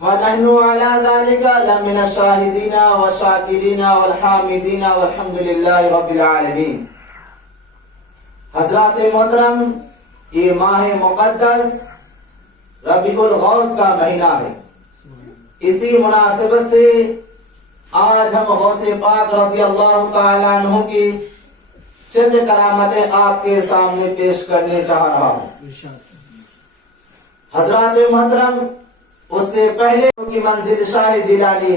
ونحن على ذلك لمن الشاهدين والشاكرين والحامدين والحمد لله رب العالمين. حضرات محترم، یہ ماہ مقدس ربیع الغوث کا مہینہ ہے. اسی مناسبت سے آج ہم غوث پاک رضی اللہ تعالی عنہ کی چند کرامتیں آپ کے سامنے پیش کرنے چاہ رہا ہوں. حضرات محترم، اس سے پہلے کی منزل شاہ جیلانی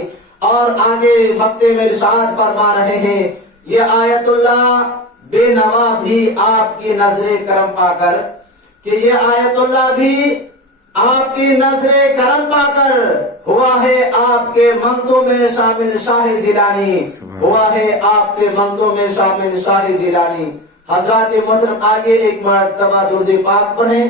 اور آگے مکتے میں ارشاد فرما رہے ہیں، یہ آیت اللہ بے نوا بھی آپ کی نظر کرم پا کر، کہ یہ آیت اللہ بھی آپ کی نظر کرم پا کر ہوا ہے آپ کے منتوں میں شامل شاہ جیلانی، ہوا ہے آپ کے منتوں میں شامل شاہ جیلانی. حضرات محترم، آگے ایک مرتبہ درود پاک پڑھیں.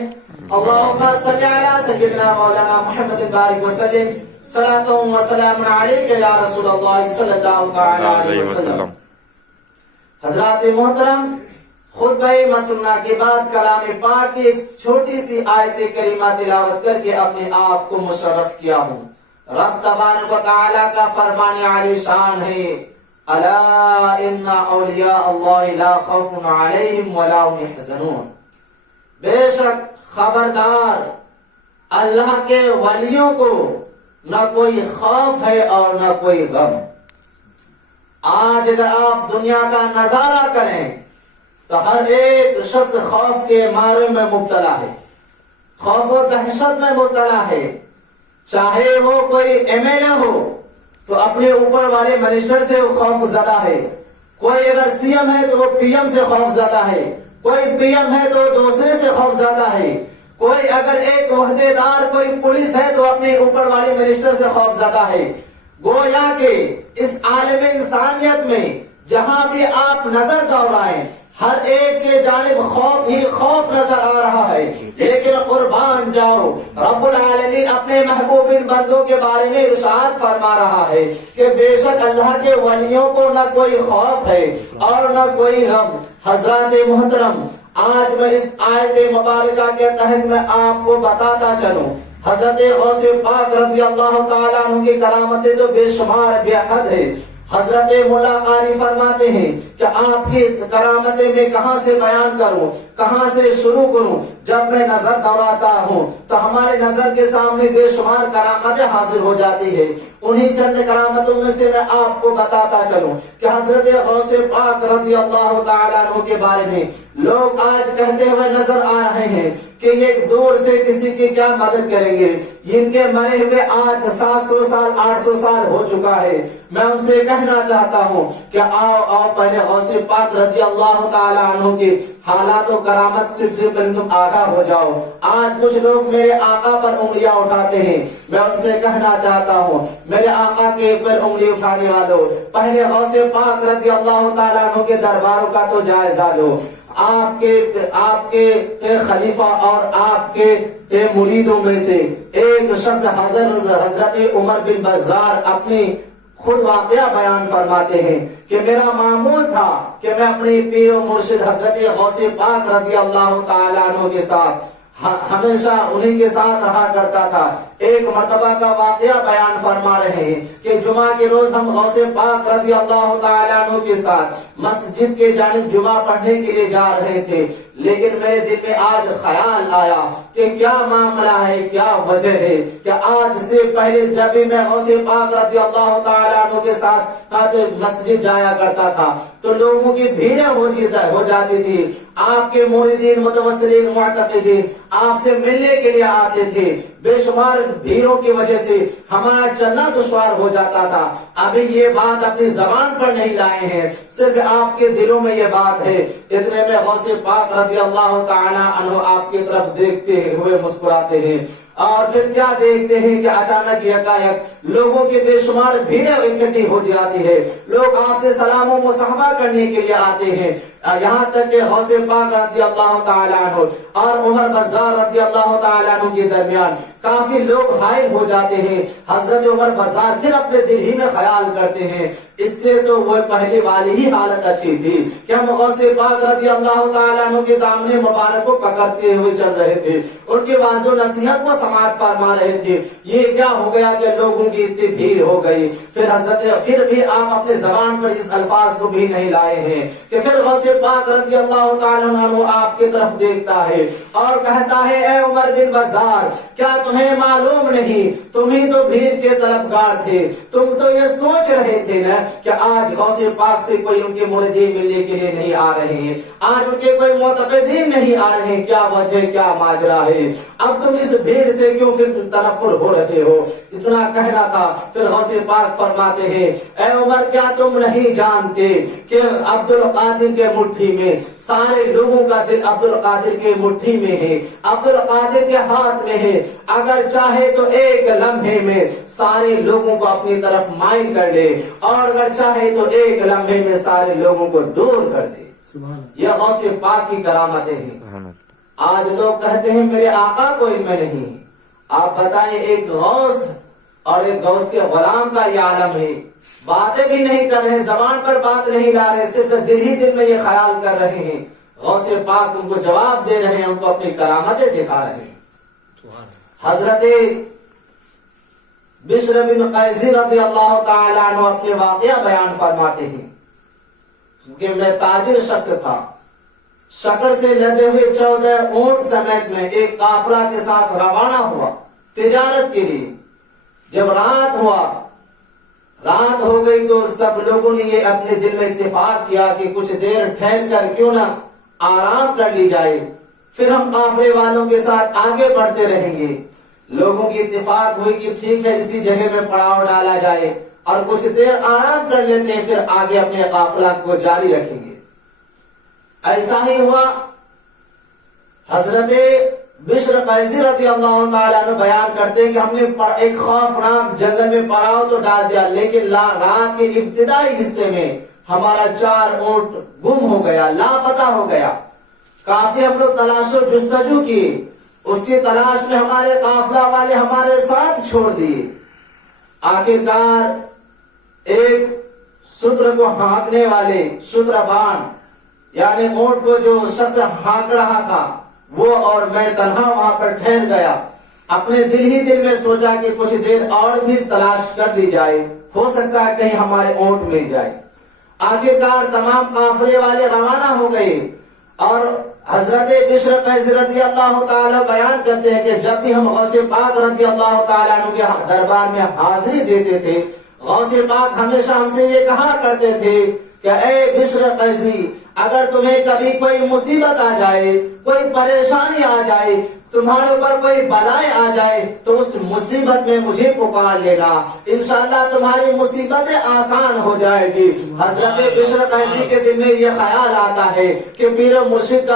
اللہم صلی علی سیدنا مولانا محمد بارک وسلم، صلاۃ و سلام علیک یا رسول اللہ صلی اللہ علیہ وسلم. حضرات محترم، خطبہ مسنہ کے بعد کلام پاک کی ایک چھوٹی سی آیت کریمہ تلاوت کر کے اپنے آپ کو مشرف کیا ہوں. رب تبارک و تعالی کا فرمان عالی شان ہے، الا ان اولیاء اللہ لا خوف علیہم ولا هم يحزنون. بے شک خبردار، اللہ کے ولیوں کو نہ کوئی خوف ہے اور نہ کوئی غم. آج اگر آپ دنیا کا نظارہ کریں تو ہر ایک شخص خوف کے مارے میں مبتلا ہے، خوف و دہشت میں مبتلا ہے. چاہے وہ کوئی ایم ایل اے ہو تو اپنے اوپر والے منسٹر سے وہ خوف زدہ ہے، کوئی اگر سی ایم ہے تو وہ پی ایم سے خوف زدہ ہے، کوئی پی ایم ہے تو دوسرے سے خوف زدہ ہے، کوئی اگر ایک عہدیدار کوئی پولیس ہے تو اپنے اوپر والے منسٹر سے خوف زدہ ہے. گویا کہ اس عالم انسانیت میں جہاں بھی آپ نظر دوڑائیں ہر ایک کے جانب خوف ہی خوف نظر آ رہا ہے. لیکن قربان جاؤ، رب العالمین اپنے محبوب بندوں کے بارے میں ارشاد فرما رہا ہے کہ بے شک اللہ کے ولیوں کو نہ کوئی خوف ہے اور نہ کوئی غم. حضرات محترم، آج میں اس آیت مبارکہ کے تحت میں آپ کو بتاتا چلوں، حضرت غوث پاک رضی اللہ تعالیٰ عنہ کی کرامتیں تو بے شمار بے حد ہے. حضرت مولا قاری فرماتے ہیں کہ آپ کی کرامتیں میں کہاں سے بیان کروں، کہاں سے شروع کروں. جب میں نظر دوڑاتا ہوں تو ہمارے نظر کے سامنے بے شمار کرامتیں حاضر ہو جاتی ہے. انہی چند کرامتوں میں سے میں آپ کو بتاتا چلوں کہ حضرت غوث پاک رضی اللہ تعالیٰ عنہ کے بارے میں لوگ آج کہتے ہوئے نظر آ رہے ہیں کہ یہ دور سے کسی کی کیا مدد کریں گے، ان کے مرے ہوئے آج 700 سال 800 سال ہو چکا ہے. میں ان سے کہنا چاہتا ہوں کہ آؤ پہلے غوث پاک رضی اللہ تعالیٰ عنہ کی حالات و کرامت سے تم آگاہ ہو جاؤ. آج کچھ لوگ میرے آقا پر انگلیاں اٹھاتے ہیں، میں ان سے کہنا چاہتا ہوں میرے آقا کے اوپر انگلی اٹھانے والوں، پہلے غوث پاک رضی اللہ تعالیٰ عنہ کے درباروں کا تو جائزہ لو. آپ کے خلیفہ اور آپ کے مریدوں میں سے ایک شخص حضرت عمر بن بزار اپنی خود واقعہ بیان فرماتے ہیں کہ میرا معمول تھا کہ میں اپنے پیر و مرشد حضرت غوث پاک رضی اللہ تعالیٰ عنہ کے ساتھ ہمیشہ انہی کے ساتھ رہا کرتا تھا. ایک مرتبہ کا واقعہ بیان فرما رہے ہیں کہ جمعہ کے روز ہم غوث پاک رضی اللہ تعالیٰ عنہ کے ساتھ مسجد کے جانب جمعہ پڑھنے کے لیے جا رہے تھے. لیکن میرے دل میں آج خیال آیا کہ کیا معاملہ ہے، کیا وجہ ہے کہ آج سے پہلے جب بھی میں غوث پاک رضی اللہ تعالیٰ عنہ کے ساتھ مسجد جایا کرتا تھا تو لوگوں کی بھیڑیں ہو جاتی تھی. آپ کے مریدین متوسلین معتقدین آپ سے ملنے کے لیے آتے تھے. بے شمار بھیڑوں کی وجہ سے ہمارا چلنا دشوار ہو جاتا تھا. ابھی یہ بات اپنی زبان پر نہیں لائے ہیں، صرف آپ کے دلوں میں یہ بات ہے. اتنے میں غوث پاک رضی اللہ تعالی عنہ آپ کی طرف دیکھتے ہوئے مسکراتے ہیں اور پھر کیا دیکھتے ہیں کہ اچانک یکایک لوگوں کی بے شمار بھیڑیں اکٹھی ہو جاتی ہے. لوگ آپ سے سلام و مصاحبہ کرنے کے لیے آتے ہیں. یہاں تک کہ غوث پاک رضی اللہ تعالی عنہ اور عمر بزار بزار رضی اللہ تعالیٰ عنہ کے درمیان کافی لوگ حائل ہو جاتے ہیں. حضرت عمر بزار پھر اپنے دل ہی میں خیال کرتے ہیں اس سے تو وہ پہلے والی ہی حالت اچھی تھی کہ ہم غوث پاک رضی اللہ تعالیٰ عنہ کے دامن مبارک کو پکڑتے ہوئے چل رہے تھے, ان کی واعظ و نصیحت کو سماعت فرما رہے تھے. یہ کیا ہو گیا کہ لوگوں کی اتنی بھیڑ ہو گئی. پھر بھی آپ اپنے زبان پر اس الفاظ کو بھی نہیں لائے ہیں کہ پھر غوث پاک رضی اللہ تعالیٰ عنہ آپ کی طرف دیکھتا ہے اور کہتا ہے اے عمر بن بزار, کیا تمہیں معلوم نہیں تم ہی تو بھیڑ کے طلبگار تھے, تم تو یہ سوچ رہے تھے نا کہ آج غوث پاک سے کوئی ان کے مریدین ملنے کے لیے نہیں آ رہے ہیں, آج ان کے کوئی معتقدین نہیں آ رہے ہیں, کیا وجہ کیا ماجرا ہے, اب تم اس بھیڑ سے کیوں پھر تنفر ہو رہے ہو. اتنا کہنا تھا. پھر غوث پاک فرماتے ہیں اے عمر کیا تم نہیں جانتے کہ عبد القادر کے مٹھی میں سارے لوگوں کا دل عبد القادر کے مٹھی میں ہے, عبد القادر کے ہاتھ میں ہے, اگر چاہے تو ایک لمحے میں سارے لوگوں کو اپنی طرف مائل کر لے اور اگر چاہے تو ایک لمحے میں سارے لوگوں کو دور کر دے. یہ غوث پاک کی کرامتیں ہیں. آج لوگ کہتے ہیں میرے آقا کو علم نہیں. آپ بتائیں ایک غوث اور ایک غوث کے غلام کا یہ عالم ہے, باتیں بھی نہیں کر رہے, زبان پر بات نہیں لا رہے, صرف دل ہی دل میں یہ خیال کر رہے ہیں. غوث پاک ان کو جواب دے رہے ہیں, ان کو اپنی کرامتیں دکھا رہے ہیں. حضرت بشر بن قیس رضی اللہ تعالیٰ عنہ اپنے واقعہ بیان فرماتے ہیں کہ میں تاجر شخص تھا, شکر سے لدے ہوئے 14 اونٹ سمیت میں ایک قافلہ کے ساتھ روانہ ہوا تجارت کے لیے. جب رات ہو گئی تو سب لوگوں نے یہ اپنے دل میں اتفاق کیا کہ کچھ دیر ٹھہر کر کیوں نہ آرام کر لی جائے, پھر ہم قافلے والوں کے ساتھ آگے بڑھتے رہیں گے. لوگوں کی اتفاق ہوئی کہ ٹھیک ہے اسی جگہ میں پڑاؤ ڈالا جائے اور کچھ دیر آرام کر لیتے ہیں, پھر آگے اپنے قافلہ کو جاری رکھیں گے. ایسا ہی ہوا. حضرت بشر قیسی رضی اللہ تعالیٰ عنہ بیان کرتے ہیں کہ ہم نے ایک خوفناک جنگل میں پڑاؤ تو ڈال دیا, لیکن رات کے ابتدائی حصے میں ہمارا 4 اونٹ گم ہو گیا, لاپتہ ہو گیا. کافی ہم لوگ تلاش و جستجو کی, اس کی تلاش میں ہمارے قافلہ والے ہمارے ساتھ چھوڑ دیے. آخرکار ایک شتر کو ہانکنے والے شتربان یعنی اونٹ کو جو شخص ہانک رہا تھا وہ اور میں تنہا وہاں پر ٹھہر گیا. اپنے دل ہی دل میں سوچا کہ کچھ دیر اور بھی تلاش کر لی جائے, ہو سکتا ہے کہیں ہمارے اونٹ مل جائے. آخرکار تمام قافلے والے روانہ ہو گئے اور حضرت بشر قیس رضی اللہ تعالیٰ بیان کرتے ہیں کہ جب بھی ہم غوث پاک رضی اللہ تعالیٰ عنہ کے دربار میں حاضری دیتے تھے, غوث پاک ہمیشہ ہم سے یہ کہا کرتے تھے کہ اے بشر قیسی, اگر تمہیں کبھی کوئی مصیبت آ جائے, کوئی پریشانی آ جائے, تمہارے اوپر کوئی بلائیں آ جائے تو اس مصیبت میں مجھے پکار لینا, انشاءاللہ تمہاری مصیبتیں آسان ہو جائے گی. حضرت بشر قیسی کے دل میں یہ خیال آتا ہے کہ پیر و مرشد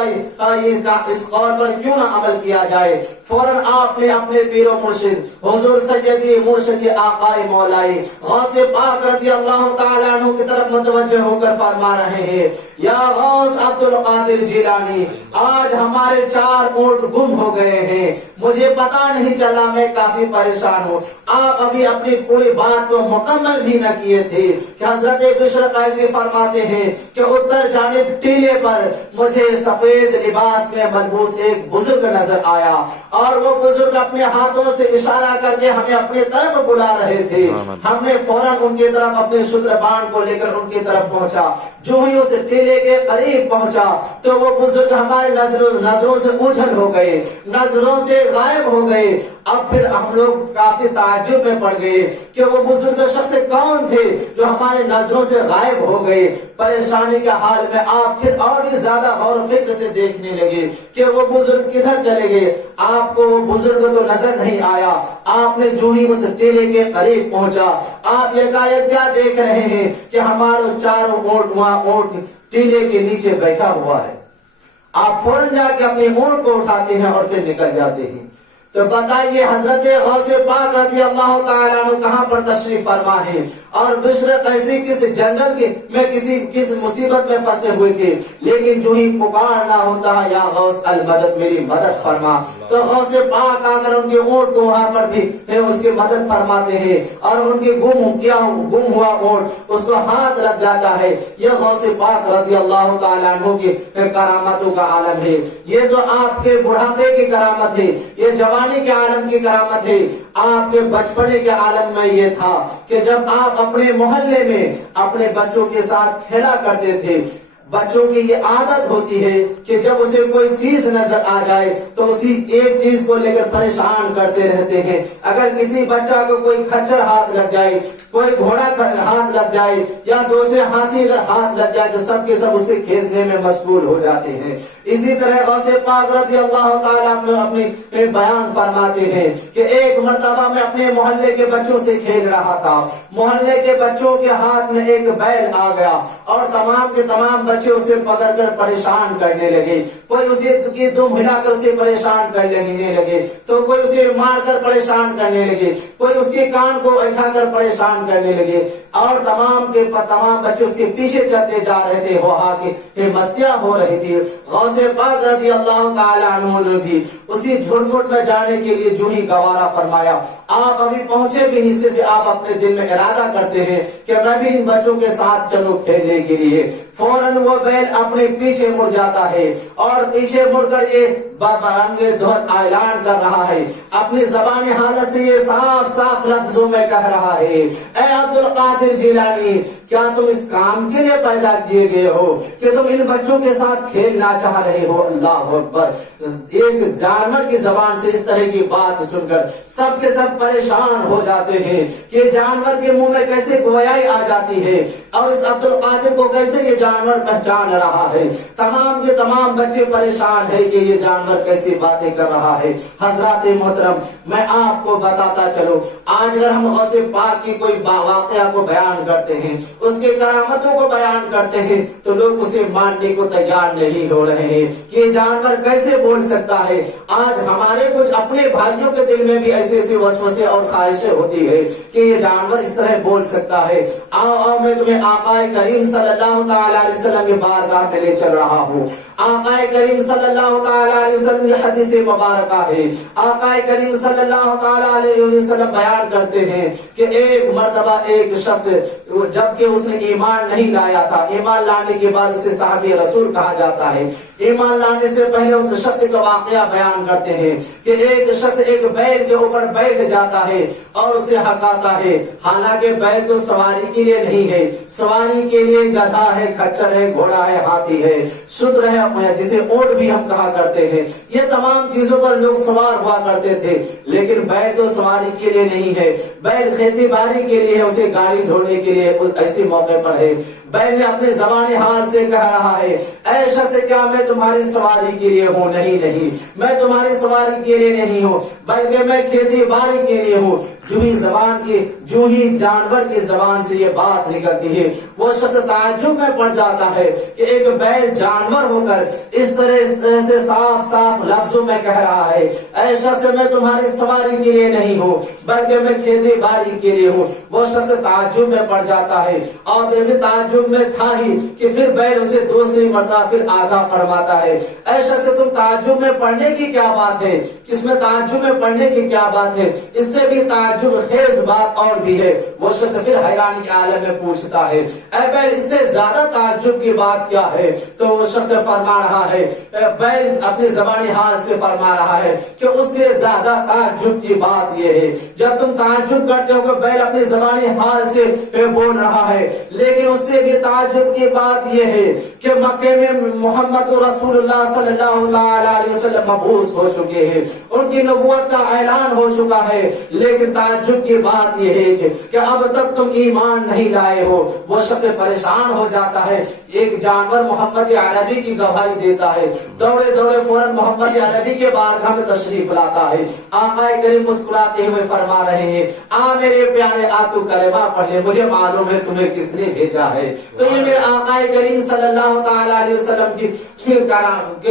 کا اس قول پر کیوں نہ عمل کیا جائے. فوراً آپ نے اپنے پیر و مرشد حضور سیدی مرشد آقائے مولائی غوث پاک رضی اللہ تعالیٰ عنہ کی طرف متوجہ ہو کر فرما رہے ہیں یا غوث عبد القادر جیلانی, آج ہمارے 4 اونٹ گم ہو گئے ہیں, مجھے پتا نہیں چلا, میں کافی پریشان ہوں. آپ ابھی اپنی پوری بات کو مکمل بھی نہ کیے تھے کہ حضرت بشر قیسی فرماتے ہیں کہ اتر جانب ٹیلے پر مجھے سفید لباس میں ملبوس ایک بزرگ نظر آیا اور وہ بزرگ اپنے ہاتھوں سے اشارہ کر کے ہمیں اپنی طرف بلا رہے تھے. ہم نے فوراً ان کی طرف اپنے شتربان کو لے کر ان کی طرف پہنچا. جو ہی اس ٹیلے کے قریب پہنچا تو وہ بزرگ ہمارے نظروں سے اوجھل ہو گئے, نظروں سے غائب ہو گئے. اب پھر ہم لوگ کافی تعجب میں پڑ گئے کہ وہ بزرگ شخص کون تھے جو ہمارے نظروں سے غائب ہو گئے. پریشانی کے حال میں آپ پھر اور بھی زیادہ غور و فکر سے دیکھنے لگے کہ وہ بزرگ کدھر چلے گئے. آپ کو وہ بزرگ تو نظر نہیں آیا. آپ نے جو ہی اس ٹیلے کے قریب پہنچا, آپ یکایک کیا دیکھ رہے ہیں کہ ہمارے 4 اونٹ وہاں اونٹ ٹیلے کے نیچے بیٹھا ہوا ہے. آپ فوراً جا کے اپنے اونٹ کو اٹھاتے ہیں اور پھر نکل جاتے ہیں. تو بتائیے حضرت غوث پاک رضی اللہ تعالیٰ عنہ کہاں پر تشریف فرما ہے اور بشر قیسی کس جنگل میں کس مصیبت میں پھنسے ہوئے تھے، لیکن جو ہی پکارنا ہوتا ہے یا غوث المدد میری مدد فرما، تو غوث پاک آ کر ان کے اونٹ کو وہاں پر بھی اس کی مدد فرماتے ہیں اور ان کے گم ہوا اونٹ اس کو ہاتھ لگ جاتا ہے۔ یہ غوث پاک رضی اللہ تعالیٰ عنہ کی کرامتوں کا عالم ہے۔ یہ تو آپ کے بڑھاپے کی کرامت ہے، یہ جوانی کے عالم کی کرامت ہے۔ آپ کے بچپنے کے عالم میں یہ تھا کہ جب آپ اپنے محلے میں اپنے بچوں کے ساتھ کھیلا کرتے تھے، بچوں کی یہ عادت ہوتی ہے کہ جب اسے کوئی چیز نظر آ جائے تو اسی ایک چیز کو لے کر پریشان کرتے رہتے ہیں۔ اگر کسی بچہ کو کوئی کھچر ہاتھ لگ جائے، کوئی گھوڑا ہاتھ لگ جائے یا دوسرے ہاتھی اگر ہاتھ لگ جائے تو سب کے سب اسے کھیلنے میں مشغول ہو جاتے ہیں۔ اسی طرح غوث پاک رضی اللہ تعالیٰ اپنی بیان فرماتے ہیں کہ ایک مرتبہ میں اپنے محلے کے بچوں سے کھیل رہا تھا، محلے کے بچوں کے ہاتھ میں ایک بیل آ گیا اور تمام کے تمام بچے اسے پکڑ کر پریشان کرنے لگے، کوئی اسے کی دم ہلا کر اسے پریشان کرنے لگے، تو کوئی اسے مار کر پریشان کرنے لگے، کوئی اس کے کان کو اٹھا کر پریشان کرنے لگے اور تمام کے تمام بچے اس کے پیچھے چلتے جا رہے تھے، وہاں کی مستیاں ہو رہی تھی۔ غوث پاک رضی اللہ تعالیٰ عنہ نے بھی اسی جھرمٹ میں جانے کے لیے جو ہی گوارا فرمایا۔ آپ ابھی پہنچے بھی نہیں، صرف آپ اپنے دل میں ارادہ کرتے ہیں کہ میں بھی ان بچوں کے ساتھ چلوں کھیلنے کے لیے، فوراً وہ بیل اپنے پیچھے مڑ جاتا ہے اور پیچھے مڑ کر یہ اعلان کر رہا ہے، اپنی زبان حالت سے یہ صاف صاف لفظوں میں کہہ رہا ہے، اے عبد القادر جیلانی، کیا تم اس کام کے لیے پیدا کیے گئے ہو کہ تم ان بچوں کے ساتھ کھیلنا چاہ رہے ہو؟ اللہ اکبر! ایک جانور کی زبان سے اس طرح کی بات سن کر سب کے سب پریشان ہو جاتے ہیں کہ جانور کے منہ میں کیسے گویائی آ جاتی ہے اور اس عبد القادر کو کیسے یہ جانور پہچان رہا ہے۔ تمام کے تمام بچے پریشان ہے کہ یہ جانور کیسی باتیں کر رہا ہے۔ حضرات محترم، میں آپ کو بتاتا چلو، آج اگر ہم غوث پاک کی کوئی واقعہ کو بیان کرتے ہیں، اس کے کرامتوں کو بیان کرتے ہیں، تو لوگ اسے ماننے کو تیار نہیں ہو رہے ہیں کہ یہ جانور کیسے بول سکتا ہے۔ آج ہمارے کچھ اپنے بھائیوں کے دل میں بھی ایسے ایسے وسوسے اور خواہشیں ہوتی ہے کہ یہ جانور اس طرح بول سکتا ہے۔ آؤ میں تمہیں آقا کریم صلی اللہ تعالی علیہ وسلم کی بارگاہ میں لے چل رہا ہوں۔ آقا کریم صلی اللہ تعالی علیہ وسلم کی حدیث مبارکہ ہے، آقا کریم صلی اللہ تعالی علیہ وسلم بیان کرتے ہیں کہ ایک مرتبہ ایک شخص جبکہ اس نے ایمان نہیں لایا تھا، ایمان لانے کے بعد اسے صحابی رسول کہا جاتا ہے، ایمان لانے سے پہلے اس شخص کا واقعہ بیان کرتے ہیں کہ ایک شخص ایک بیل کے اوپر بیٹھ جاتا ہے اور اسے ہکاتا ہے، حالانکہ بیل تو سواری کے لیے نہیں ہے، سواری کے لیے گدھا ہے، کھچر ہے، گھوڑا ہے، ہاتھی ہے، شتر ہے، جسے اونٹ بھی ہم کہا کرتے ہیں، یہ تمام چیزوں پر لوگ سوار ہوا کرتے تھے، لیکن بیل تو سواری کے لیے نہیں ہے، بیل کھیتی باڑی کے لیے ہے، اسے گاڑی ڈھونے کے لیے ایسے موقع پر ہے۔ بیل نے اپنے زبان حال سے کہہ رہا ہے، اے شخص کیا میں تمہاری سواری کے لیے ہوں؟ نہیں نہیں، میں تمہاری سواری کے لیے نہیں ہوں، بلکہ میں کھیتی باڑی کے لیے ہوں۔ جو ہی جانور کی زبان سے یہ بات نکلتی ہے، وہ شخص تعجب میں پڑ جاتا ہے کہ ایک بیل جانور ہو کر اس طرح سے صاف صاف لفظوں میں کہہ رہا ہے، اے شخص میں تمہاری سواری کے لیے نہیں ہوں بلکہ میں کھیتی باڑی کے لیے ہوں۔ وہ شخص تعجب میں پڑ جاتا ہے اور یہ بھی تعجب میں تھا ہی کہ پھر بیل اسے دوسری مرتبہ پھر آگاہ فرماتا ہے، اے شخص تم تعجب میں پڑھنے کی کیا بات ہے؟ کس میں تعجب میں پڑھنے کی کیا بات ہے؟ اس سے بھی تعجب خیز بات اور بھی ہے۔ وہ شخص پھر حیرانی کے عالم میں پوچھتا ہے، اے بیل اس سے زیادہ تعجب کی بات کیا ہے؟ تو وہ شخص فرما رہا ہے، بیل اپنی زبانی حال سے فرما رہا ہے کہ اس سے زیادہ تعجب کی بات یہ ہے، جب تم تعجب کرتے ہو کہ بیل اپنی زبانی حال سے بول رہا ہے، لیکن اس سے بھی تعجب کی بات یہ ہے کہ مکے میں محمد رسول اللہ صلی اللہ علیہ وسلم مبعوث ہو چکے ہیں، ان کی نبوت کا اعلان ہو چکا ہے، لیکن تعجب کی بات یہ ہے کہ اب تک تم ایمان نہیں لائے ہو۔ وہ شخص پریشان ہو جاتا ہے، ایک جانور محمد عربی کی گواہی دیتا ہے، دوڑے دوڑے فوراً محمد عربی کے بارگاہ میں تشریف لاتا ہے۔ آقا کریم مسکراتے ہوئے فرما رہے ہیں، آ میرے پیارے آ تو کلمہ پڑھ لے ہے, مجھے معلوم ہے تمہیں کس نے بھیجا ہے. تو یہ میرے آقا کریم صلی اللہ تعالی علیہ وسلم کی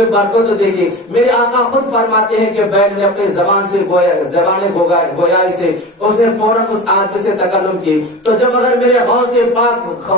برکت دیکھیے. میرے آقا خود فرماتے ہیں کہ بیل نے اپنی زبان سے گویائی سے اس نے فوراً اس آدمی سے تکلم کی. تو جب اگر میرے غوث پاک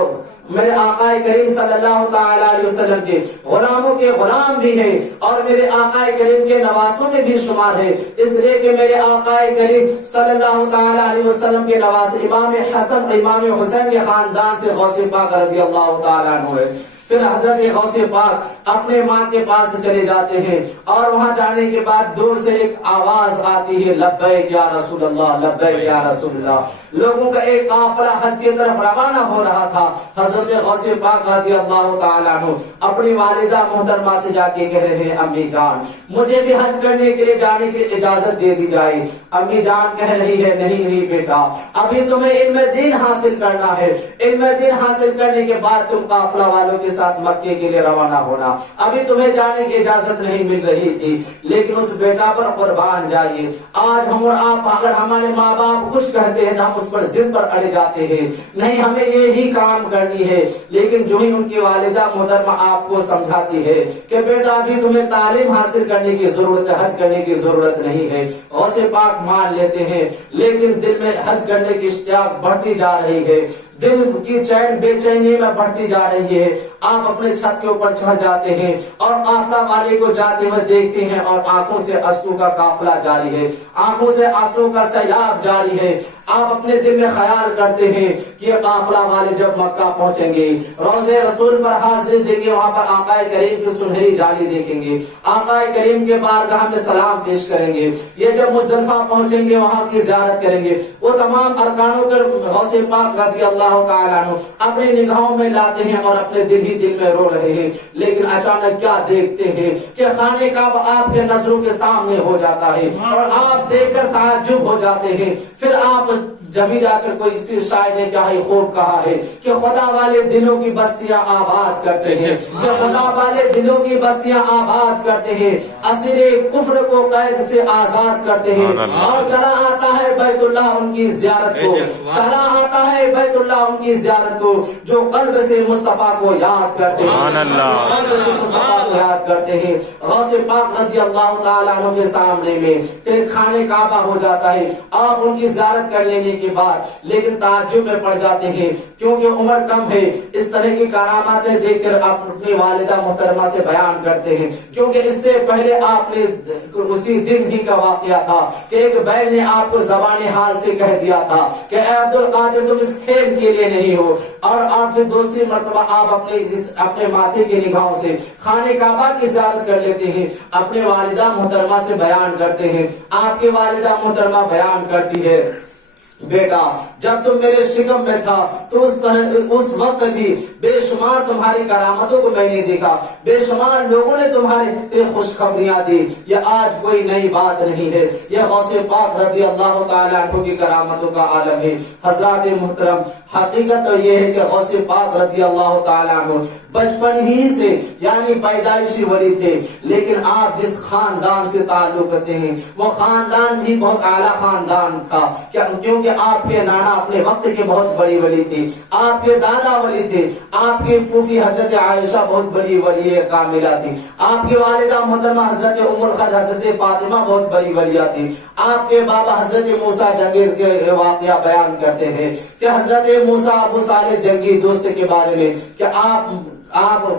میرے آقا کریم صلی اللہ تعالی علیہ وسلم کے غلاموں کے غلام بھی ہیں اور میرے آقا کریم کے نواسوں میں بھی شمار ہے, اس لیے کہ میرے آقا کریم صلی اللہ تعالی علیہ وسلم کے نواس امام حسن امام حسین کے خاندان سے غوث پاک رضی اللہ تعالی عنہ ہے. پھر حضرت غوث پاک اپنے ماں کے پاس چلے جاتے ہیں اور وہاں جانے کے بعد دور سے ایک آواز آتی ہے, لبیک یا رسول اللہ, لبیک یا رسول اللہ. لوگوں کا ایک قافلہ حج کی طرف روانہ ہو رہا تھا. حضرت غوث پاک رضی اللہ تعالیٰ عنہ اپنی والدہ محترمہ سے جا کے کہہ رہے ہیں, امی جان مجھے بھی حج کرنے کے لیے جانے کی اجازت دے دی جائے. امی جان کہہ رہی ہے, نہیں نہیں بیٹا, ابھی تمہیں علم دین حاصل کرنا ہے. علم دین حاصل کرنے کے بعد تم قافلہ والوں کے ساتھ مکے کے لیے روانہ ہونا. ابھی تمہیں جانے کی اجازت نہیں مل رہی تھی, لیکن اس بیٹا پر قربان جائیے. آج ہم اور آپ اگر ہمارے ماں باپ کچھ کہتے ہیں تو ہم اس پر ضد پر اڑے جاتے ہیں, نہیں ہمیں یہی کام کرنی ہے. لیکن جو ہی ان کی والدہ محترمہ آپ کو سمجھاتی ہے کہ بیٹا ابھی تمہیں تعلیم حاصل کرنے کی ضرورت ہے, حج کرنے کی ضرورت نہیں ہے, غوث پاک مان لیتے ہیں. لیکن دل میں حج کرنے کی اشتیاق بڑھتی جا رہی ہے, دل کی چین بے چینی میں بڑھتی جا رہی ہے. آپ اپنے چھت کے اوپر چڑھ جاتے ہیں اور قافلہ والے کو جاتے ہوئے دیکھتے ہیں اور آنکھوں سے آنسو کا قافلہ جاری ہے, آنکھوں سے آنسو کا سیلاب جاری ہے. آپ اپنے دل میں خیال کرتے ہیں کہ یہ قافلہ والے جب مکہ پہنچیں گے, روضے رسول پر حاضری دیں گے, وہاں پر آقا کریم کی سنہری جالی دیکھیں گے, آقا کریم کے بارگاہ میں سلام پیش کریں گے. یہ جب مزدلفہ پہنچیں گے وہاں کی زیارت کریں گے. وہ تمام ارکانوں پر غوث پاک رضی اللہ تعالیٰ عنہ اپنے نگاہوں میں لاتے ہیں اور اپنے دل ہی دل میں رو رہے ہیں. لیکن اچانک کیا دیکھتے ہیں کہ خانے کعبہ آپ کے نظروں کے سامنے ہو جاتا ہے اور آپ دیکھ کر تعجب ہو جاتے ہیں. پھر آپ جبھی جا کر کوئی شاعر نے کیا ہی خوب کہا ہے کہ خدا والے دلوں کی بستیاں آباد کرتے ہیں, کہ خدا والے دلوں کی بستیاں آباد کرتے ہیں, اسیر کفر کو قید سے آزاد کرتے ہیں. اور چلا آتا ہے بیت اللہ ان کی زیارت کو, چلا آتا ہے بیت اللہ ان کی زیارت کو, جو قلب سے مصطفیٰ کو یاد کرتے ہیں, قلب سے مصطفیٰ کو یاد کرتے ہیں. غوث پاک رضی اللہ تعالیٰ عنہ کے سامنے میں ایک خانے کعبہ ہو جاتا ہے. آپ ان کی زیارت کر لینے کے بعد لیکن تعجب میں پڑ جاتے ہیں کیونکہ عمر کم ہے. اس طرح کی کراماتیں دیکھ کر آپ اپنی والدہ محترمہ سے بیان کرتے ہیں, کیونکہ اس سے پہلے آپ نے اسی دن ہی کا واقعہ تھا کہ ایک بیل نے آپ کو زبان حال سے کہہ دیا تھا کہ اے عبد القادر تم اس کھیل کے لیے نہیں ہو. اور پھر دوسری مرتبہ آپ اپنے ماتھے کی نگاہوں سے خانے کعبہ کی زیارت کر لیتے ہیں, اپنے والدہ محترمہ سے بیان کرتے ہیں. آپ کی والدہ محترمہ بیان کرتی ہے, بیٹا جب تم میرے شکم میں تھا تو اس وقت بھی بے شمار تمہاری کرامتوں کو میں نے دیکھا, بے شمار لوگوں نے تمہارے خوشخبریاں دی. یہ آج کوئی نئی بات نہیں ہے, یہ غوث پاک رضی اللہ تعالیٰ عنہ کی کرامتوں کا عالم ہے. حضرات محترم, حقیقت تو یہ ہے کہ غوث پاک رضی اللہ تعالیٰ عنہ بچپن ہی سے یعنی پیدائشی ولی تھے, لیکن آپ جس خاندان سے تعلق رکھتے ہیں وہ خاندان بھی بہت اعلیٰ خاندان تھا, کیونکہ آپ کے نانا اپنے وقت کے بہت بڑی ولی تھی, آپ کے دادا ولی تھے, آپ کی پھوپھی حضرت عائشہ بہت بڑی ولی کاملہ تھی, آپ کی والدہ محترمہ حضرت ام الخیر حضرت فاطمہ بہت بڑی ولیہ تھی. آپ کے بابا حضرت موسیٰ جنگی کے واقعہ بیان کرتے ہیں کہ حضرت موسیٰ ابو صالح جنگی دوست کے بارے میں کہ آپ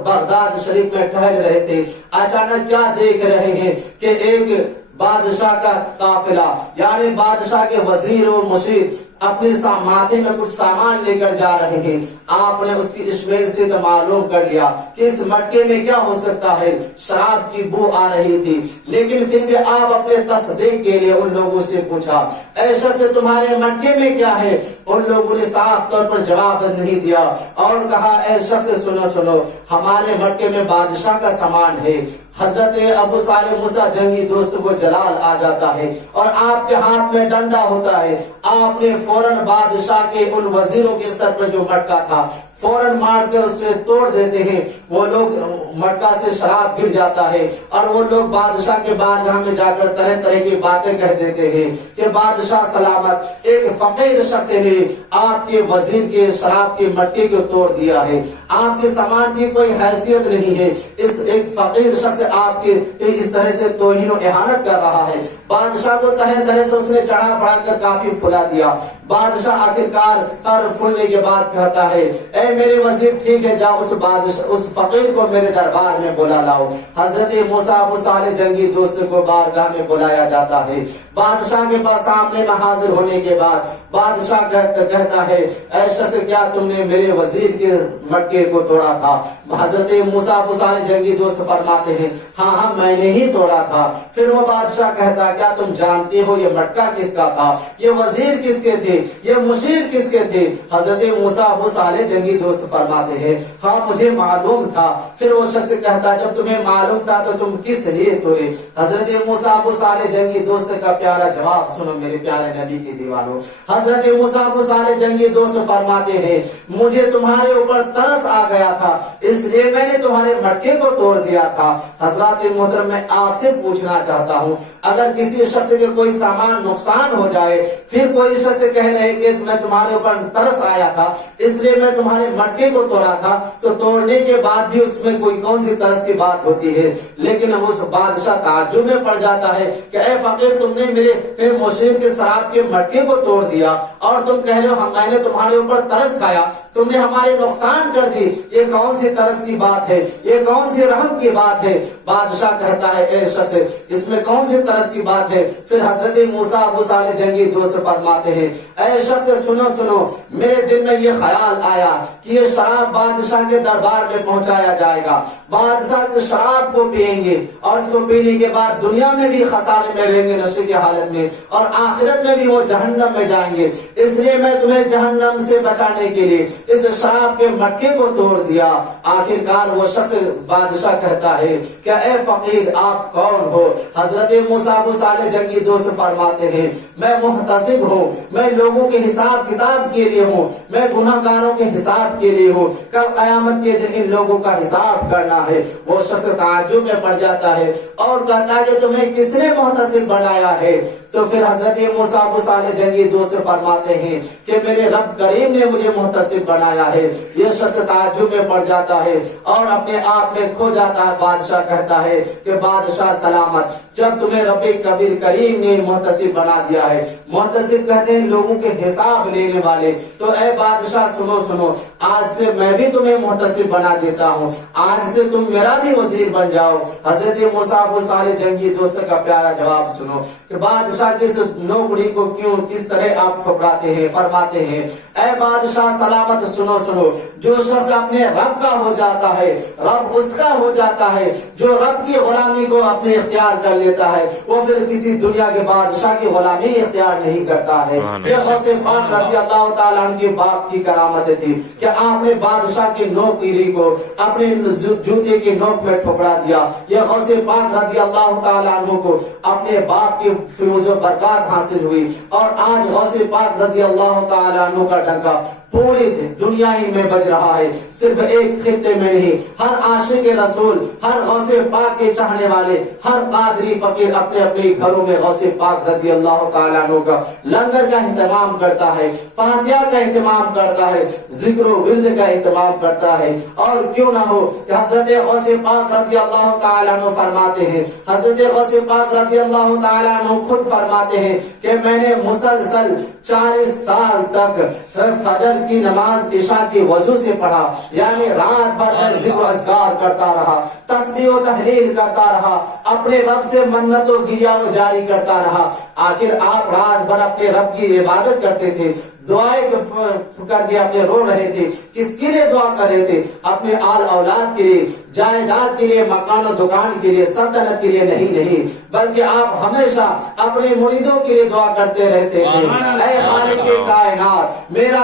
بغداد شریف میں ٹہل رہے تھے, اچانک کیا دیکھ رہے ہیں کہ ایک بادشاہ کا قافلہ یعنی بادشاہ کے وزیر و مشیر اپنے ماتھے میں کچھ سامان لے کر جا رہے ہیں. آپ نے اس کی اشمیل سے تو معلوم کر لیا کہ اس مٹکے میں کیا ہو سکتا ہے, شراب کی بو آ رہی تھی. لیکن پھر بھی آپ اپنے تصدیق کے لیے ان لوگوں سے پوچھا, ایسا سے تمہارے مٹکے میں کیا ہے؟ ان لوگوں نے صاف طور پر جواب نہیں دیا اور کہا, ایسا سے سنو ہمارے مٹکے میں بادشاہ کا سامان ہے. حضرت ابو صالح موسیٰ جنگی دوست کو جلال آ جاتا ہے اور آپ کے ہاتھ میں ڈنڈا ہوتا ہے. آپ نے فوراً بادشاہ کے ان وزیروں کے سر پر جو مٹکا تھا فوراً مار کر اسے توڑ دیتے ہیں. وہ لوگ مٹکا سے شراب گر جاتا ہے اور وہ لوگ بادشاہ کے بارگاہ میں جا کر طرح طرح کی باتیں کہہ دیتے ہیں کہ بادشاہ سلامت, ایک فقیر شخص نے آپ کے وزیر کے شراب کی مٹکی کو توڑ دیا ہے, آپ کے سامان کی کوئی حیثیت نہیں ہے, اس ایک فقیر شخص آپ کے اس طرح سے توہین و اہانت کر رہا ہے. بادشاہ کو طرح طرح سے اس نے چڑھا بڑھا کر کافی پھلا دیا. بادشاہ آخرکار ہر پھلنے کے بعد کہتا ہے اے میرے وزیر ٹھیک ہے جاؤ اس فقیر کو میرے دربار میں بلا لاؤ. حضرت موسیٰ ابو صالح جنگی دوست کو بارگاہ میں بلایا جاتا ہے. بادشاہ کے پاس سامنے میں حاضر ہونے کے بعد بادشاہ کہتا ہے اے شخص کیا تم نے میرے وزیر کے مٹکے کو توڑا تھا؟ حضرت موسیٰ ابو صالح جنگی دوست فرماتے ہیں ہاں ہاں میں نے ہی توڑا تھا. پھر وہ بادشاہ کہتا کیا تم جانتے ہو یہ مٹکا کس کا تھا, یہ وزیر کس کے تھے, یہ مشیر کس کے تھے؟ حضرت موسیٰ ابو صالح جنگی دوست فرماتے ہیں ہاں مجھے معلوم تھا. پھر وہ شخص کہتا جب تمہیں معلوم تھا تو تم کس لیے توڑے؟ حضرت موسیٰ ابو صالح جنگی دوست کا پیارا جواب سنو میرے پیارے نبی کی دیوانوں. حضرت موسیٰ ابو صالح جنگی دوست فرماتے ہیں مجھے تمہارے اوپر ترس آ گیا تھا اس لیے میں نے تمہارے مٹکے کو توڑ دیا تھا. حضرات محترم میں آپ سے پوچھنا چاہتا ہوں اگر کسی شخص کے کوئی سامان نقصان ہو جائے پھر کوئی شخص کہہ رہے کہ میں تمہارے اوپر ترس آیا تھا اس لیے میں تمہارے مٹکے کو توڑا تھا, تو توڑنے کے بعد بھی اس میں کوئی کون سی ترس کی بات ہوتی ہے؟ لیکن اس بادشاہ تعجب میں پڑ جاتا ہے کہ اے فقیر تم نے میرے مشیر کے شراب کے مٹکے کو توڑ دیا اور تم کہہ رہے ہو میں نے تمہارے اوپر ترس کھایا, تم نے ہمارے نقصان کر دی, یہ کون سی ترس کی بات ہے, یہ کون سی رحم کی بات ہے؟ بادشاہ کہتا ہے اے شخص اس میں کون سی ترس کی بات ہے؟ پھر حضرت موسیٰ ابو صالح جنگی دوست فرماتے ہیں اے شخص سنو میرے دل میں یہ خیال آیا کہ یہ شراب بادشاہ کے دربار میں پہنچایا جائے گا, بادشاہ شراب کو پیئیں گے اور اس کو پینے کے بعد دنیا میں بھی خسارے میں رہیں گے نشے کی حالت میں اور آخرت میں بھی وہ جہنم میں جائیں گے, اس لیے میں تمہیں جہنم سے بچانے کے لیے اس شراب کے مٹکے کو توڑ دیا. آخرکار وہ شخص بادشاہ کہتا ہے کہ اے فقیر آپ کون ہو؟ حضرت موسیٰ ابو صالح جنگی دوست فرماتے ہیں میں محتسب ہوں, میں لوگوں کے حساب کتاب کے لیے ہوں, میں گناہگاروں کے حساب کے لیے ہوں, کل قیامت کے دن ان لوگوں کا حساب کرنا ہے. وہ شخص تعجب میں پڑ جاتا ہے اور کہتا ہے کہ تمہیں کس نے محتسب بنایا ہے؟ تو پھر حضرت موسیٰ ابو صالح جنگی دوست فرماتے ہیں کہ میرے رب کریم نے مجھے محتسب بنایا ہے. یہ شخص تعجب میں پڑ جاتا ہے اور اپنے آپ میں کھو جاتا ہے. بادشاہ کہتا ہے کہ بادشاہ سلامت, جب تمہیں رب کبیر کریم نے محتسب بنا دیا ہے, محتسب کہتے ہیں لوگوں کے حساب لینے والے, تو اے بادشاہ سنو آج سے میں بھی تمہیں محتسب بنا دیتا ہوں, آج سے تم میرا بھی وزیر بن جاؤ. حضرت موسیٰ ابو صالح جنگی دوست کا پیارا جواب سنو کہ بادشاہ کس نوکری کو کیوں کس طرح آپ ٹھکراتے ہیں. فرماتے ہیں اے بادشاہ سلامت سنو جو شخص اپنے رب کا ہو جاتا ہے رب اس کا ہو جاتا ہے, جو رب کی غلامی کو اپنے اختیار کر لیتا ہے وہ پھر کسی دنیا کے بادشاہ کی غلامی اختیار نہیں کرتا ہے. یہ غوث پاک رضی اللہ تعالیٰ عنہ کے باپ کی کرامت تھی کہ آپ نے بادشاہ کی نوکری کو اپنے جوتے کی نوک میں ٹھکرا دیا. یہ غوث پاک رضی اللہ تعالیٰ عنہ کو اپنے باپ کی فیض و برکات حاصل ہوئی اور آج غوث پاک رضی اللہ تعالیٰ عنہ کا ڈنکا پوری دنیا ہی میں بج رہا ہے, صرف ایک خطے میں نہیں. ہر عاشق رسول, ہر غوث پاک کے چاہنے والے, ہر قادری فقیر اپنے اپنے گھروں میں غوث پاک رضی اللہ تعالیٰ عنہ کا لنگر کا اہتمام کرتا ہے, فاتحہ کا اہتمام کرتا ہے, ذکر و ورد کا اہتمام کرتا ہے. اور کیوں نہ ہو کہ حضرت غوث پاک رضی اللہ تعالیٰ عنہ فرماتے ہیں, حضرت غوث پاک رضی اللہ تعالیٰ عنہ خود فرماتے ہیں کہ میں نے مسلسل 40 سال تک فجر کی نماز عشاء کی وضو سے پڑھا, یعنی رات بھر میں ذکر و اذکار کرتا رہا, تسبیح و تحلیل کرتا رہا, اپنے رب سے منت و گریہ و جاری کرتا رہا. آخر آپ رات بھر اپنے رب کی عبادت کرتے تھے, دعائیں کر کے اپنے رو رہے تھے. کس کے لیے دعا کر رہے تھے؟ اپنے آل اولاد کے لیے, جائیداد کے لیے, مکان و دکان کے لیے, سلطنت کے لیے نہیں, بلکہ آپ ہمیشہ اپنے مریدوں کے لیے دعا کرتے رہتے تھے. اے خالق کائنات میرا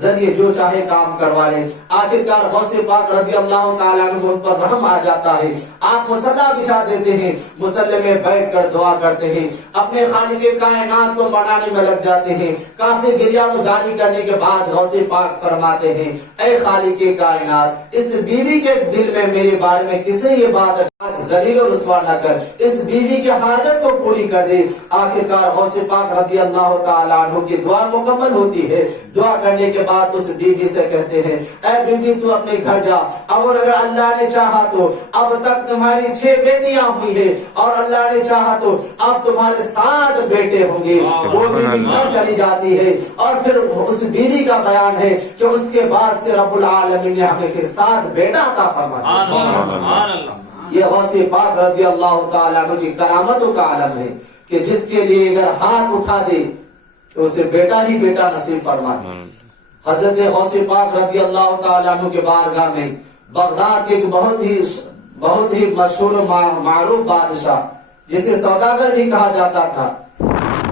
ذریعے جو چاہے کام کروا لے. آخرکار غوث پاک رضی اللہ تعالیٰ عنہ ان پر رحم آ جاتا ہے. آپ مصلی بچھا دیتے ہیں, مصلی میں بیٹھ کر دعا کرتے ہیں, اپنے خالق کائنات کو منانے میں لگ جاتے ہیں. کافی گریہ گزاری کرنے کے بعد غوث پاک فرماتے ہیں, اے خالق کائنات, اس بیوی کے دل میں میرے بارے میں کس نے یہ بات ذلیل و رسوا نہ کر, اس بیوی کی حاجت کو پوری کر دے. آخرکار غوث پاک رضی اللہ تعالیٰ عنہ کی دعا مکمل ہوتی ہے. دعا کرنے کے بعد اس بیوی سے کہتے ہیں, اے بیوی تو اپنے گھر جا, اور اگر اللہ نے چاہا تو اب تک تمہاری 6 بیٹیاں ہوئی ہیں, اور اللہ نے چاہا تو اب تمہارے 7 بیٹے ہوں گے. وہ بیوی گھر چلی جاتی ہے, اور پھر اس بیوی کا بیان ہے کہ اس کے بعد سے رب العالمین نے ہمیں پھر 7 بیٹا عطا فرمایا. یہ غوث پاک رضی اللہ تعالیٰ عنہ کی کرامتوں کا عالم ہے کہ جس کے لیے اگر ہاتھ اٹھا دے تو اسے بیٹا ہی بیٹا نصیب فرمائے. حضرت غوث پاک رضی اللہ تعالیٰ عنہ کے بارگاہ میں بغداد کے ایک بہت ہی مشہور و معروف بادشاہ, جسے سوداگر بھی کہا جاتا تھا,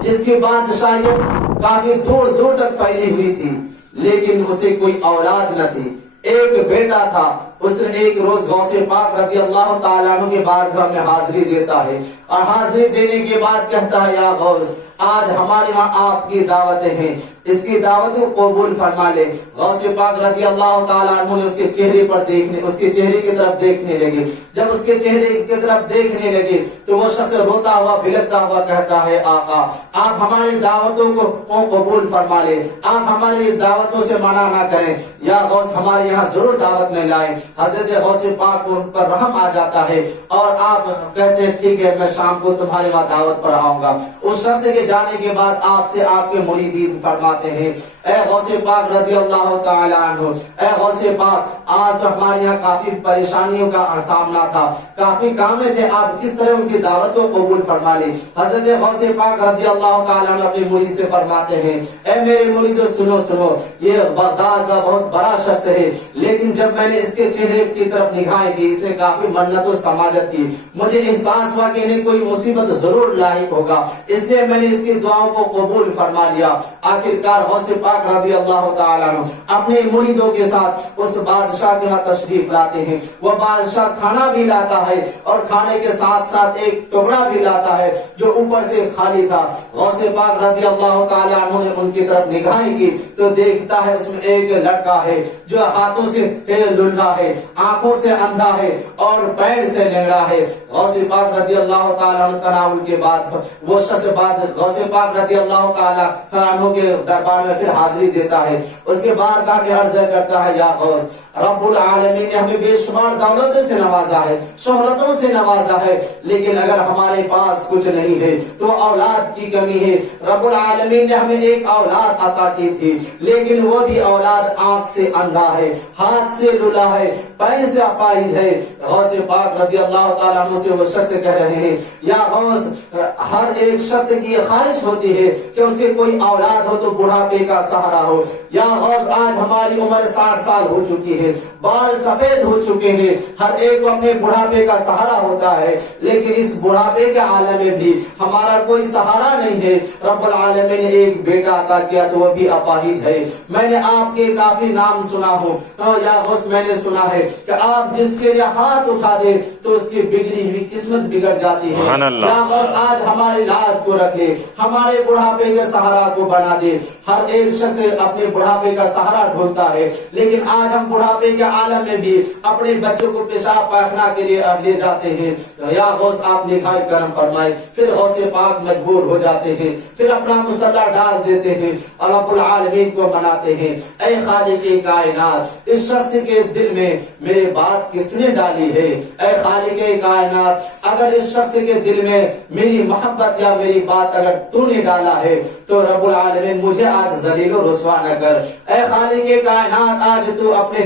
جس کی بادشاہیت کافی دور دور تک پھیلی ہوئی تھی, لیکن اسے کوئی اولاد نہ تھی. ایک بیٹا تھا. اس نے ایک روز غوث پاک رضی اللہ تعالیٰ عنہ کے بارگاہ میں حاضری دیتا ہے, اور حاضری دینے کے بعد کہتا ہے, یا غوث, آج ہمارے وہاں آپ کی دعوتیں ہیں, اس کی دعوت کو قبول فرما لے. غوث پاک رضی اللہ تعالیٰ عنہ نے اس کے چہرے پر اس کے چہرے کی طرف دیکھنے لگے. جب اس کے چہرے کی طرف دیکھنے لگے تو وہ شخص روتا ہوا بلکتا ہوا کہتا ہے, آقا, آپ ہماری دعوتوں کو قبول فرما لے, آپ ہماری دعوتوں سے منع نہ کریں, یا غوث ہمارے یہاں ضرور دعوت میں لائیں. حضرت غوث پاک ان پر رحم آ جاتا ہے, اور آپ کہتے ہیں, ٹھیک ہے, میں شام کو تمہارے وہاں دعوت پر آؤں گا. اس شخص کے جانے کے بعد آپ سے آپ کے مریدین فرماتے ہیں, اے غوث پاک رضی اللہ تعالیٰ عنہ, اے غوث پاک, آج تو ہمارے یہاں کافی پریشانیوں کا سامنا تھا, کافی کامیں تھے, آپ کس طرح ان کی دعوت کو قبول فرما لیں. حضرت غوث پاک رضی اللہ تعالیٰ عنہ اپنے مرید سے فرماتے ہیں, اے میرے مریدو, سنو, یہ بغداد کا بہت بڑا شخص ہے, لیکن جب میں نے اس کے چہرے کی طرف نگاہیں کی, اس نے کافی منت و سماجت کی, مجھے احساس ہوا کہ انہیں کوئی مصیبت ضرور لاحق ہوگا, اس لیے میں نے اس کی دعاؤں کو قبول فرما لیا. آخرکار غوث پاک رضی اللہ تعالیٰ عنہ اپنے مریدوں کے ساتھ اس بادشاہ کے وہاں تشریف لاتے ہیں. وہ بادشاہ کھانا بھی لاتا ہے, اور کھانے کے ساتھ ساتھ ایک ٹکڑا بھی لاتا ہے جو اوپر سے خالی تھا. غوث پاک رضی اللہ تعالیٰ عنہ نے ان کی طرف نگاہیں کی تو دیکھتا ہے اس میں ایک لڑکا ہے جو ہاتھوں سے للھا ہے, آنکھوں سے اندھا ہے, اور پیر سے لنگڑا ہے. غوث پاک رضی اللہ تعالیٰ عنہ تناول کے بعد وہ شخص غوث پاک رضی اللہ تعالیٰ عنہ کے دربار میں پھر حاضری دیتا ہے. اس کے بعد کہا کہ عرض کرتا ہے, یا غوث, رب العالمین نے ہمیں بے شمار دولتوں سے نوازا ہے, شہرتوں سے نوازا ہے, لیکن اگر ہمارے پاس کچھ نہیں ہے تو اولاد کی کمی ہے. رب العالمین نے ہمیں ایک اولاد عطا کی تھی, لیکن وہ بھی اولاد آنکھ سے اندھا ہے, ہاتھ سے لولا ہے, پیر سے اپاہج ہے. غوث پاک رضی اللہ تعالیٰ عنہ سے وہ شخص کہہ رہے ہیں, یا غوث, ہر ایک شخص کی یہ خواہش ہوتی ہے کہ اس کے کوئی اولاد ہو تو بڑھاپے کا سہارا ہو. یا غوث, آج ہماری عمر 60 سال ہو چکی ہے, بال سفید ہو چکے ہیں, ہر ایک کو اپنے بڑھاپے کا سہارا ہوتا ہے, لیکن اس بڑھاپے کے عالم میں بھی ہمارا کوئی سہارا نہیں ہے. رب العالمین نے ایک بیٹا عطا کیا تو وہ بھی اپاہج ہے. میں نے آپ کے کافی نام سنا ہوں, یا غوث, میں نے سنا ہے کہ آپ جس کے لیے ہاتھ اٹھا دے تو اس کی بگڑی ہوئی قسمت بگڑ جاتی ہے. یا غوث, آج ہمارے لاج کو رکھ لے, ہمارے بڑھاپے کے سہارا کو بنا دے. ہر ایک شخص اپنے بڑھاپے کا سہارا ڈھونڈتا ہے, لیکن آج ہم بڑھاپے کے عالم میں بھی اپنے بچوں کو پیشاب پاخانہ کے لیے لے جاتے ہیں. یا غوث, آپ نہایت کرم فرمائے. پھر غوث پاک مجبور ہو جاتے ہیں, پھر اپنا مصلی ڈال دیتے ہیں, اور رب العالمین کو مناتے ہیں, اے خالق کائنات, اس شخص کے دل میں میری بات کس نے ڈالی ہے؟ اے خالق کائنات, اگر اس شخص کے دل میں میری محبت یا میری بات اگر تو نے ڈالا ہے تو رب العالمین مجھے آج ذلیل و رسوا نہ کر. اے خالق کائنات, آج تو اپنے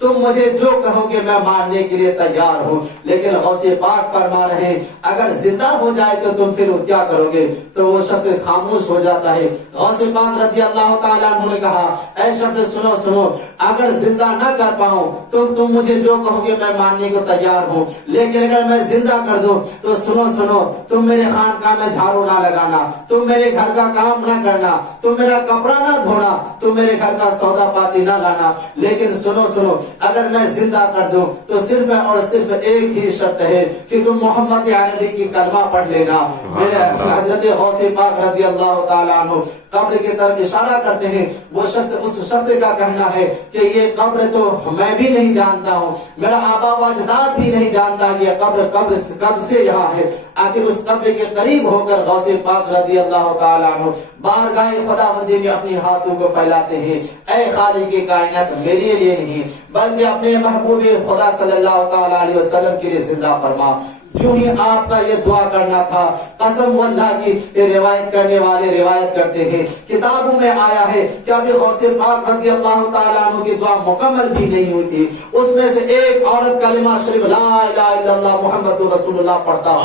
تم مجھے جو کہو گے میں ماننے کے لیے تیار ہوں، لیکن غوث پاک فرما رہے ہیں اگر زندہ ہو جائے تو تم پھر کیا کرو گے؟ تو وہ شخص خاموش ہو جاتا ہے۔ غوث پاک رضی اللہ تعالیٰ عنہ نے کہا اے شخص سنو سنو، اگر زندہ نہ کر پاؤں تو تم مجھے جو کہو گے میں ماننے کو تیار ہوں، لیکن اگر میں زندہ کر دوں تو سنو سنو، تم میرے خانقاہ میں جھاڑو نہ لگانا، تم میرے گھر کا کام نہ کرنا، تم میرا کپڑا نہ دھونا، تم میرے گھر کا سودا پاتی نہ لانا، لیکن سنو سنو اگر میں زندہ کر دوں تو صرف اور صرف ایک ہی شرط ہے کہ تم محمد عربی کی کلمہ پڑھ لینا۔ میرے حضرت غوث پاک رضی اللہ تعالیٰ عنہ قبر کی طرف اشارہ کرتے ہیں، وہ شخص اس شخص کا کہنا ہے کہ یہ قبر تو میں بھی نہیں جانتا ہوں، میرا آبا و اجداد بھی نہیں جانتا یہ قبر کب سے یہاں ہے۔ آخر اس قبر کے قریب ہو کر غوث پاک رضی اللہ تعالیٰ عنہ بارگاہ خداوندی میں اپنی ہاتھوں کو پھیلاتے ہیں، اے خالق کائنات میرے لیے نہیں بلکہ اپنے محبوب خدا صلی اللہ تعالیٰ علیہ وسلم کے لیے زندہ فرما۔ جو ہی آپ کا یہ دعا کرنا تھا، قسم واللہ کی یہ روایت کرنے والے روایت کرتے ہیں کتابوں میں آیا ہے کہ ابھی غوث پاک رضی اللہ تعالیٰ عنہ کی دعا مکمل بھی نہیں ہوئی تھی، اس میں سے ایک عورت کلمہ شریف لا الہ الا اللہ محمد رسول اللہ پڑھتا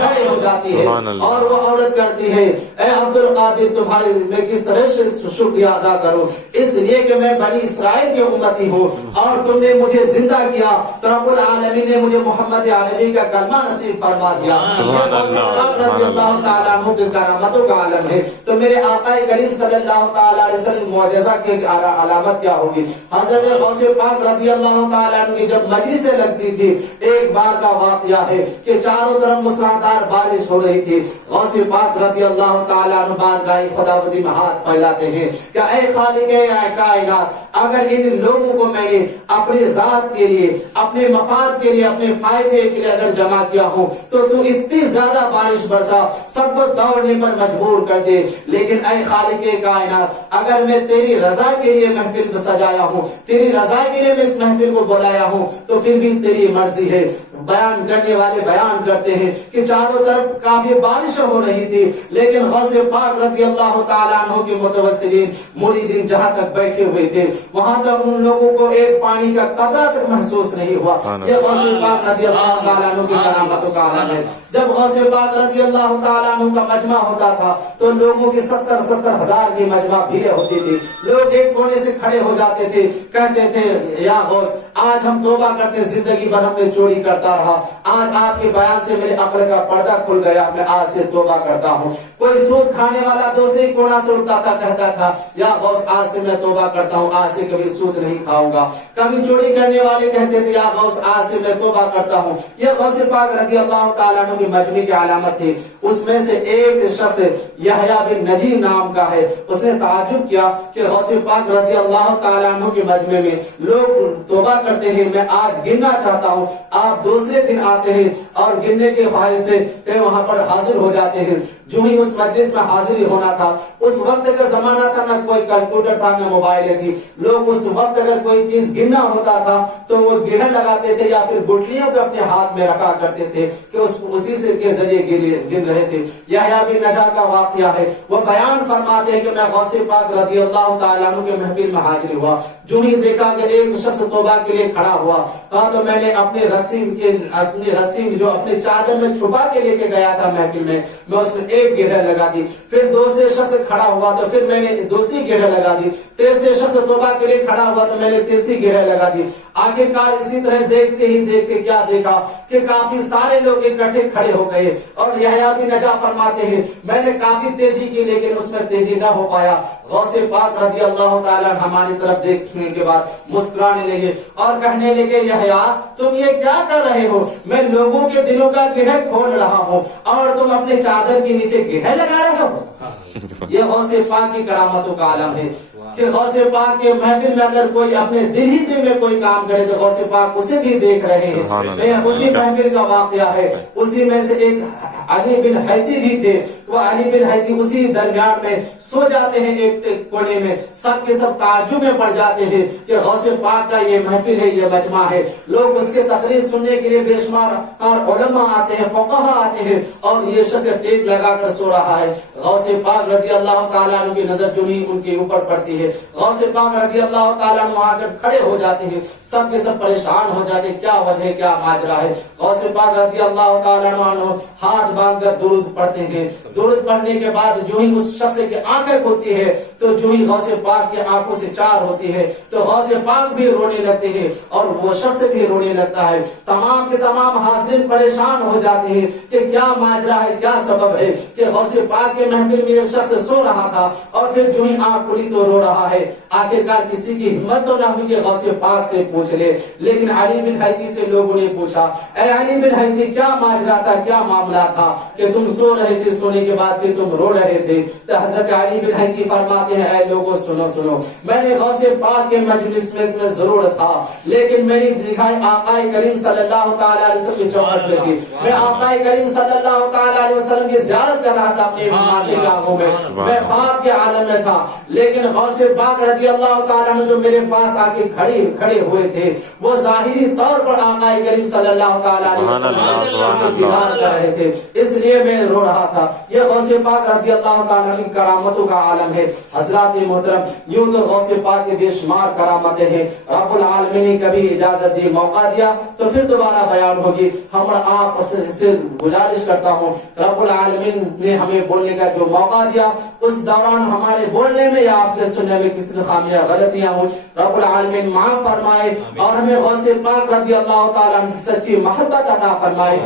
کھڑے ہو جاتی ہے اور وہ عورت کرتی ہے اے عبد القادر تمہارے میں کس طرح سے شکریہ ادا کروں، اس لیے کہ میں بنی اسرائیل کی امتی ہوں اور تم نے مجھے زندہ کیا تو رب العالمین نے مجھے محمد عربی کا کلمہ نصیب فرما دیا۔ رضی اللہ تعالیٰ عنہ کی کرامتوں کا عالم ہے، تو میرے آقا کریم صلی اللہ تعالیٰ علیہ وسلم معجزہ کی علامت کیا ہوگی؟ حضرت غوث پاک رضی اللہ تعالیٰ عنہ کی جب مجلسیں لگتی تھی، ایک بار کا واقعہ ہے کہ چاروں طرف موسلادھار بارش ہو رہی تھی، غوث پاک رضی اللہ تعالیٰ عنہ بارگاہ خداوندی میں ہاتھ پھیلاتے ہیں کہ اے خالق کائنات اگر ان لوگوں کو میں نے اپنے ذات کے لیے، اپنے مفاد کے لیے، اپنے فائدے کے لیے اگر جمع کیا ہوں تو اتنی زیادہ بارش برسا سب کو دوڑنے پر مجبور کر دے، لیکن اے خالق کائنات اگر میں تیری رضا کے لیے محفل سجایا ہوں، تیری رضا کے لیے میں اس محفل کو بلایا ہوں تو پھر بھی تیری مرضی ہے۔ بیان کرنے والے بیان کرتے ہیں کہ چاروں طرف کافی بارش ہو رہی تھی، لیکن غوث پاک رضی اللہ تعالیٰ عنہ کے متوسلین مریدین جہاں تک بیٹھے ہوئے تھے وہاں تک ان لوگوں کو ایک پانی کا قطرہ تک محسوس نہیں ہوا۔ یہ غوث پاک رضی اللہ تعالیٰ عنہ کی کرامتوں کا عالم ہے۔ جب غوث پاک رضی اللہ تعالیٰ عنہ کا مجمع ہوتا تھا تو لوگوں کی 70 ہزار کی مجمع بھیڑ ہوتی تھی، لوگ ایک کونے سے کھڑے ہو جاتے تھے، کہتے تھے یا غوث آج ہم توبہ کرتے زندگی بھر ہم نے چوری کرتا رہا، آج آپ کے بیان سے میرے عقل کا پردہ کھل گیا، میں آج سے توبہ کرتا ہوں۔ کوئی سود کھانے والا دوسرے کونا سے اٹھتا تھا، کہتا تھا یا غوث آج سے میں توبہ کرتا ہوں، آج سے کبھی سود نہیں کھاؤں گا۔ کبھی چوری کرنے والے کہتے تھے یا غوث آج سے میں توبہ کرتا ہوں۔ یہ غوث پاک رضی اللہ تعالیٰ عنہ کی مجمع کی علامت تھی۔ اس میں سے ایک شخص یحییٰ بن نجیم نام کا ہے، اس نے تعجب کیا کہ غوث پاک رضی اللہ تعالیٰ عنہ کے مجمع میں لوگ توبہ کرتے ہیں، میں آج گننا چاہتا ہوں، آپ دوسرے دن آتے ہیں اور گننے کے خواہش سے وہاں پر حاضر ہو جاتے ہیں۔ جو ہی اس مجلس میں حاضری ہونا تھا، اس وقت کا زمانہ تھا نہ کوئی کیلکولیٹر تھا نہ موبائل تھی، لوگ اس وقت اگر کوئی چیز گننا ہوتا تھا تو وہ گڑھن لگاتے تھے یا پھر گٹھلیوں کو اپنے ہاتھ میں رکھا کرتے تھے کہ اسی سے کے ذریعے گن رہے تھے۔ یحییٰ بن نجار کا واقعہ ہے، وہ بیان فرماتے ہیں کہ میں غوث پاک رضی اللہ تعالیٰ عنہ کے محفل میں حاضر ہوا، جو ہی دیکھا کہ ایک شخص توبہ کے لیے کھڑا ہوا تو میں نے اپنے رسی جو اپنے چادر میں چھپا کے لے کے گیا تھا محفل میں اس میں ایک گڑھن لگا دی، پھر دوسرے شخص کھڑا ہوا تو پھر میں نے دوسری گڑھن لگا دی، تیسرے شخص توبہ کے لیے کھڑا ہوا تو میں نے تیسری گڑھن لگا دی۔ آخرکار اسی طرح دیکھتے ہی دیکھتے کیا دیکھا کہ کافی سارے لوگ اکٹھے کھڑے ہو گئے اور یحییٰ بن نجار فرماتے ہیں میں نے کافی تیزی کی لیکن اس میں تیزی نہ ہو پایا۔ غوث پاک رضی اللہ تعالیٰ ہماری طرف دیکھنے کے بعد مسکرانے لگے اور کہنے لگے یحییٰ تم یہ کیا کر رہے ہو؟ میں لوگوں کے دلوں کا گڑھا کھول رہا ہوں اور تم اپنے چادر کے نیچے گڑھا لگا رہے ہو۔ یہ غوث پاک کی کرامتوں کا عالم ہے کہ غوث پاک کے محفل میں اگر کوئی اپنے دل میں کوئی کام کرے تو غوث پاک اسے بھی دیکھ رہے ہیں۔ اسی محفل کا واقعہ ہے، اسی میں سے ایک علی بن حیتی بھی تھے، وہ علی بن حیتی اسی درمیان میں سو جاتے ہیں ایک کونے میں، سب کے سب تعجب میں پڑ جاتے ہیں کہ غوث پاک کا یہ محفل ہے، یہ مجمع ہے، لوگ اس کے تقریر سننے کے لیے بے شمار علماء آتے ہیں، فقہاء آتے ہیں اور یہ شخص ٹیک لگا کر سو رہا ہے۔ غوث پاک پاک رضی اللہ تعالیٰ عنہ کی نظر جو ہی ان کے اوپر پڑتی ہے، غوث پاک رضی اللہ تعالیٰ عنہ آ کر کھڑے ہو جاتے ہیں، سب کے سب پریشان ہو جاتے ہیں، کیا وجہ ہے، کیا ماجرا ہے؟ غوث پاک رضی اللہ تعالیٰ عنہ ہاتھ باندھ کر درود پڑھتے ہیں، درود پڑھنے کے بعد جو ہی اس شخص کی آنکھیں کھلتی ہے تو جو ہی غوث پاک کی آنکھوں سے چار ہوتی ہے تو غوث پاک بھی رونے لگتے ہیں اور وہ شخص بھی رونے لگتا ہے۔ تمام کے تمام حاضرین پریشان ہو جاتے ہیں کہ کیا ماجرا ہے، کیا سبب ہے کہ غوث پاک کے محفل میں یہ شخص سو رہا تھا اور پھر جو ہی آنکھ کھلی تو رو رہا ہے۔ آخرکار کسی کی ہمت تو نہ ہوئی کہ غوث پاک سے پوچھ لے، لیکن علی بن حیدی سے لوگوں نے پوچھا، اے علی بن حیدی کیا ماجرا تھا، کیا معاملہ تھا کہ تم سو رہے تھے، سونے کے بعد پھر تم رو رہے تھے؟ تو حضرت علی بن حیدی فرماتے ہیں، اے لوگوں سنو سنو، میں نے غوث پاک کے مجلس میں ضرور تھا لیکن میری دکھائی آقا کریم صلی اللہ تعالی علیہ وسلم کی چوکھٹ پہ تھی، میں آقا کریم صلی اللہ تعالی علیہ وسلم کی زیارت کر رہا تھا اپنے ماتھے کی آنکھوں میں، میں خواب کے عالم میں تھا، لیکن غوث پاک رضی اللہ تعالی عنہ جو میرے پاس آ کے کھڑے ہوئے تھے وہ ظاہری طور پر آقا کریم صلی اللہ تعالی علیہ وسلم کو دیدار کر رہے تھے، اس لیے میں رو رہا تھا۔ یہ غوث پاک رضی اللہ تعالی عنہ کی کرامتوں کا عالم ہے۔ حضرات محترم، یوں تو غوث پاک کے بے شمار کرامتیں ہیں، رب العالمین نے کبھی اجازت دی، موقع دیا تو پھر دوبارہ بیان ہوگی۔ ہم اور آپ سے گزارش کرتا ہوں، رب العالمین نے ہمیں بولنے کا جو موقع دیا اس دوران ہمارے بولنے میں یا آپ کے سننے میں کسی خامیاں غلطیاں ہوں، رب العالمین معاف فرمائے اور ہمیں غوث پاک رضی اللہ تعالیٰ عنہ سے سچی محبت عطا فرمائے۔